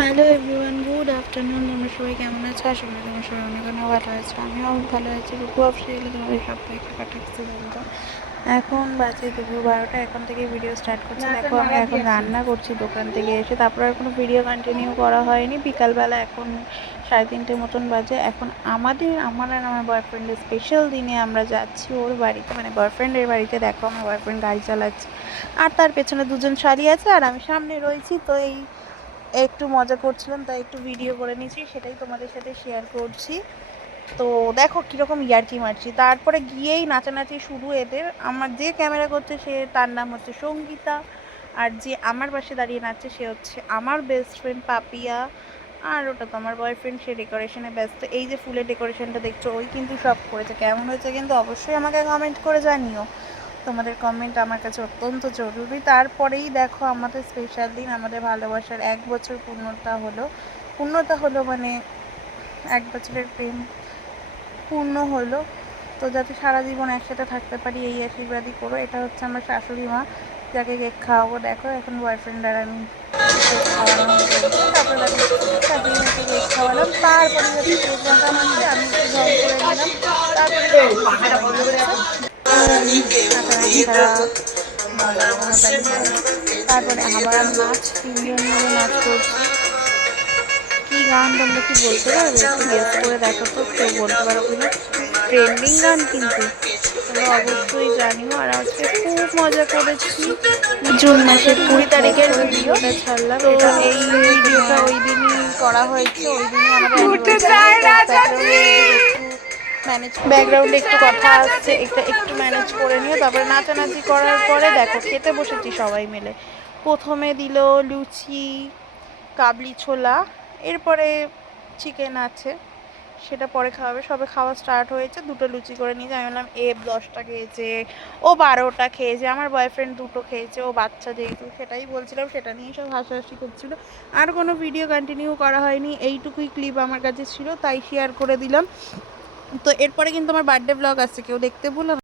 Hello everyone, good afternoon. তোমরা সবাই কেমন আছো? আশা করি তোমরা সবাই অনেক অনেক ভালো আছো। আমিও ভালো আছি। দুপুর অফিসিয়ালি তোমাদের সবাইকে পাঠাচ্ছি বলতো। এখন বাজে দুপুর 12টা। এখন থেকে ভিডিও স্টার্ট করছি। দেখো আমি এখন রান্না করছি দোকান থেকে এসে, তারপর আর কোনো ভিডিও কন্টিনিউ করা হয়নি। বিকালবেলা এখন 3:30 মতন বাজে। এখন আমার আর আমার বয়ফ্রেন্ডের স্পেশাল দিনে আমরা যাচ্ছি ওর বাড়িতে, মানে বয়ফ্রেন্ডের বাড়িতে। দেখো আমার বয়ফ্রেন্ড গাড়ি চালাচ্ছে আর তার পেছনে দুজন শাড়ি আছে আর আমি সামনে রয়েছি। তো এই একটু মজা করছিলাম, তাই একটু ভিডিও করে নিয়েছি, সেটাই তোমাদের সাথে শেয়ার করছি। তো দেখো কীরকম ইয়ার্কি মারছি। তারপরে গিয়েই নাচানাচি শুরু এদের। আমার যে ক্যামেরা করছে তার নাম হচ্ছে সঙ্গীতা, আর যে আমার পাশে দাঁড়িয়ে নাচছে সে হচ্ছে আমার বেস্ট ফ্রেন্ড পাপিয়া। আর ওটা তো আমার বয়ফ্রেন্ড, সে ডেকোরেশনে ব্যস্ত। এই যে ফুলের ডেকোরেশনটা দেখছো ওই কিন্তু সব করেছে। কেমন হয়েছে কিন্তু অবশ্যই আমাকে কমেন্ট করে জানিও। তোমাদের কমেন্ট আমার কাছে অত্যন্ত জরুরি। তারপরেই দেখো আমাদের স্পেশাল দিন, আমাদের ভালোবাসার 1 বছর পূর্ণতা হলো মানে 1 বছরের প্রেম পূর্ণ হলো। তো যাতে সারা জীবন একসাথে থাকতে পারি এই আশীর্বাদই করো। এটা হচ্ছে আমার শাশুড়ি মা, যাকে কেক খাওয়াবো। দেখো এখন বয়ফ্রেন্ড আর আমি কেক খাওয়ানো চলছে। তারপরে দেখো শাশুড়ি মাকে কেক খাওয়ালাম, তারপরে হচ্ছে কেক মাখামাখি, আমি একটু ঝল করে নিলাম। তারপরে দেখো নাচানাচি ছাড়া তারপরে আবার নাচ, 3জন মিলে নাচ করছি। কি গান তোমরা কি বলতে পারবে? একটু গেস করে দেখো তো, কেউ বলতে পারো কিনা। ট্রেন্ডিং গান কিন্তু, তোমরা অবশ্যই জানিও। আর আজকে খুব মজা করেছি। জুন মাসের 20 তারিখের ভিডিওটা ছাড়লাম। তো এই ভিডিওটা ওই দিনই করা হয়েছে, ওই দিনই আমাদের ব্যাকগ্রাউন্ডে একটু কথা আসছে, একটু ম্যানেজ করে নিও। তারপরে নাচানাচি করার পরে দেখো খেতে বসেছি সবাই মিলে। প্রথমে দিল লুচি, কাবলি ছোলা, এরপরে চিকেন আছে, সেটা পরে খাওয়াবে। সবে খাওয়া স্টার্ট হয়েছে। 2টো লুচি করে নিয়েছে। আমি বললাম 10টা খেয়েছে, ও 12টা খেয়েছে, আমার বয়ফ্রেন্ড 2টো খেয়েছে, ও বাচ্চা যেহেতু। সেটাই বলছিলাম, সেটা নিয়েই সব হাসাহাসি করছিল। আর কোনো ভিডিও কন্টিনিউ করা হয়নি, এইটুকুই ক্লিপ আমার কাছে ছিল তাই শেয়ার করে দিলাম। তো এরপরে কিন্তু আমার বার্থডে ব্লগ আসছে, কেউ দেখতে ভুলো না।